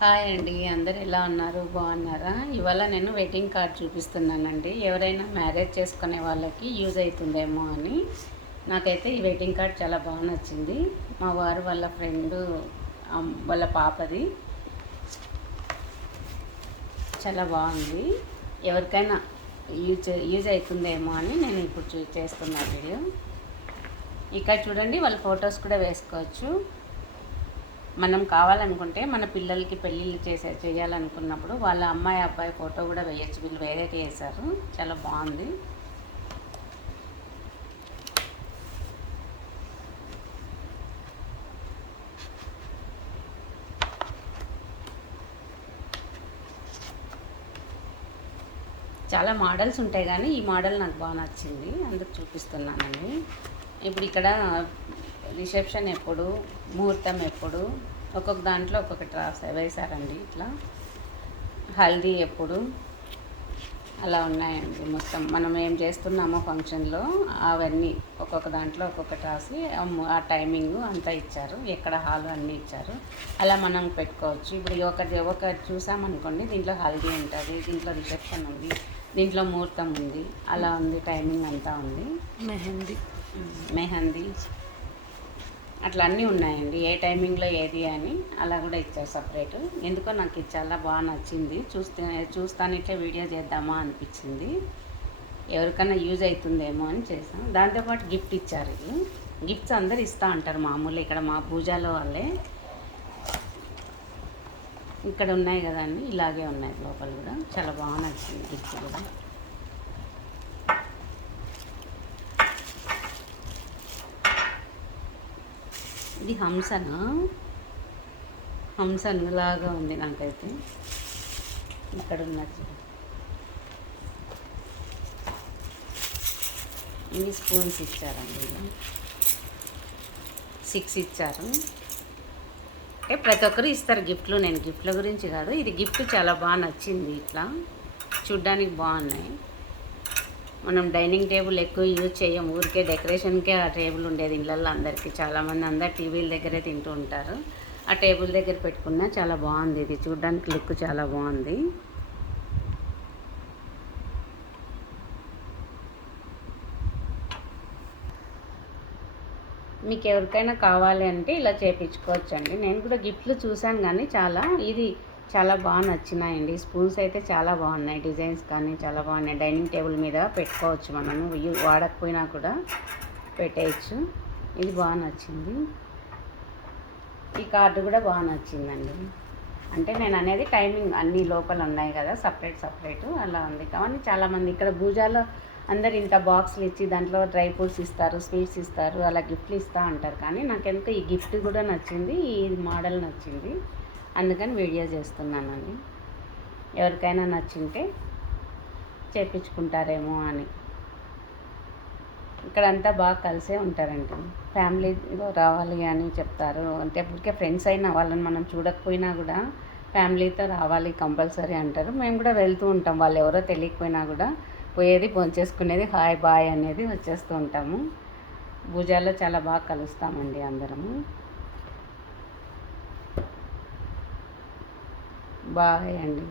Hi అండి, అందరు ఎలా ఉన్నారు? బాగున్నారా? ఇవాళ నేను వెడ్డింగ్ కార్డ్ చూపిస్తున్నానండి. ఎవరైనా మ్యారేజ్ చేసుకునే వాళ్ళకి యూజ్ అవుతుందేమో అని. నాకైతే ఈ వెడ్డింగ్ కార్డ్ చాలా బాగా నచ్చింది. మా వారు వాళ్ళ ఫ్రెండు వాళ్ళ పాపది. చాలా బాగుంది. ఎవరికైనా యూజ్ అవుతుందేమో అని నేను ఇప్పుడు చేస్తున్నా వీడియో. ఇక్కడ చూడండి, వాళ్ళ ఫొటోస్ కూడా వేసుకోవచ్చు. మనం కావాలనుకుంటే మన పిల్లలకి పెళ్ళిళ్ళు చేయాలనుకున్నప్పుడు వాళ్ళ అమ్మాయి అబ్బాయి ఫోటో కూడా వేయచ్చు. వీళ్ళు వేరేటి వేశారు, చాలా బాగుంది. చాలా మోడల్స్ ఉంటాయి కానీ ఈ మోడల్ నాకు బాగా నచ్చింది, అందుకు చూపిస్తున్నానండి. ఇప్పుడు ఇక్కడ రిసెప్షన్ ఎప్పుడు, ముహూర్తం ఎప్పుడు, ఒక్కొక్క దాంట్లో ఒక్కొక్కటి వేశారండి. ఇట్లా హల్దీ ఎప్పుడు, అలా ఉన్నాయండి. మొత్తం మనం ఏం చేస్తున్నామో ఫంక్షన్లో అవన్నీ ఒక్కొక్క దాంట్లో ఒక్కొక్కటి రాసి ఆ టైమింగ్ అంతా ఇచ్చారు, ఎక్కడ హాల్ అన్నీ ఇచ్చారు. అలా మనం పెట్టుకోవచ్చు. ఇప్పుడు ఒకటి చూసామనుకోండి, దీంట్లో హల్దీ ఉంటుంది, దీంట్లో రిసెప్షన్ ఉంది, దీంట్లో ముహూర్తం ఉంది, అలా ఉంది, టైమింగ్ అంతా ఉంది. మెహందీ అట్లా అన్నీ ఉన్నాయండి, ఏ టైమింగ్లో ఏది అని అలా కూడా ఇచ్చారు సపరేట్. ఎందుకో నాకు ఇది చాలా బాగా నచ్చింది. చూస్తానిట్లే వీడియో చేద్దామా అనిపించింది. ఎవరికైనా యూజ్ అవుతుందేమో అని చేసాం. దాంతోపాటు గిఫ్ట్ ఇచ్చారు. ఇది గిఫ్ట్స్ అందరు ఇస్తూ ఉంటారు మామూలు. ఇక్కడ మా పూజలో వాళ్ళే ఇక్కడ ఉన్నాయి కదండి, ఇలాగే ఉన్నాయి లోపల కూడా. చాలా బాగా నచ్చింది గిఫ్ట్ కూడా. ఇది హంసను లాగా ఉంది నాకైతే. ఇక్కడ ఉన్నది ఇవి స్పూన్స్ ఇచ్చారండి, 6 ఇచ్చారు. అంటే ప్రతి ఒక్కరు ఇస్తారు గిఫ్ట్లు. నేను గిఫ్ట్ల గురించి కాదు, ఇది గిఫ్ట్ చాలా బాగా నచ్చింది. ఇట్లా చూడ్డానికి బాగున్నాయి. మనం డైనింగ్ టేబుల్ ఎక్కువ యూజ్ చేయం, ఊరికే డెకరేషన్కే ఆ టేబుల్ ఉండేది ఇళ్ళల్లో అందరికీ. చాలామంది అందరు టీవీల దగ్గరే తింటూ ఉంటారు. ఆ టేబుల్ దగ్గర పెట్టుకున్నా చాలా బాగుంది. ఇది చూడ్డానికి లుక్ చాలా బాగుంది. మీకు ఎవరికైనా కావాలి అంటే ఇలా చేయించుకోవచ్చండి. నేను కూడా గిఫ్ట్లు చూశాను కానీ ఇది చాలా బాగా నచ్చినాయండి. స్పూన్స్ అయితే చాలా బాగున్నాయి, డిజైన్స్ కానీ చాలా బాగున్నాయి. డైనింగ్ టేబుల్ మీద పెట్టుకోవచ్చు, మనము వాడకపోయినా కూడా పెట్టేయచ్చు. ఇది బాగా నచ్చింది. ఈ కార్డు కూడా బాగా నచ్చిందండి. అంటే నేను అనేది టైమింగ్ అన్నీ లోపల ఉన్నాయి కదా, సపరేట్ అలా ఉంది. కానీ చాలామంది ఇక్కడ పూజలో అందరు ఇంత బాక్సులు ఇచ్చి దాంట్లో డ్రై ఫ్రూట్స్ ఇస్తారు, స్వీట్స్ ఇస్తారు, అలా గిఫ్ట్లు ఇస్తూ ఉంటారు. కానీ నాకెందుకు ఈ గిఫ్ట్ కూడా నచ్చింది, ఈ మోడల్ నచ్చింది, అందుకని వీడియో చేస్తున్నానండి. ఎవరికైనా నచ్చింటే చేయించుకుంటారేమో అని. ఇక్కడంతా బాగా కలిసే ఉంటారండి. ఫ్యామిలీలో రావాలి అని చెప్తారు. అంటే ఊరికే ఫ్రెండ్స్ అయినా వాళ్ళని మనం చూడకపోయినా కూడా ఫ్యామిలీతో రావాలి కంపల్సరీ అంటారు. మేము కూడా వెళ్తూ ఉంటాం, వాళ్ళు ఎవరో తెలియకపోయినా కూడా పోయేది, భోంచేసుకునేది, హాయ్ బాయ్ అనేది వచ్చేస్తూ ఉంటాము. పూజల్లో చాలా బాగా కలుస్తామండి అందరము. బాయ్ అండి.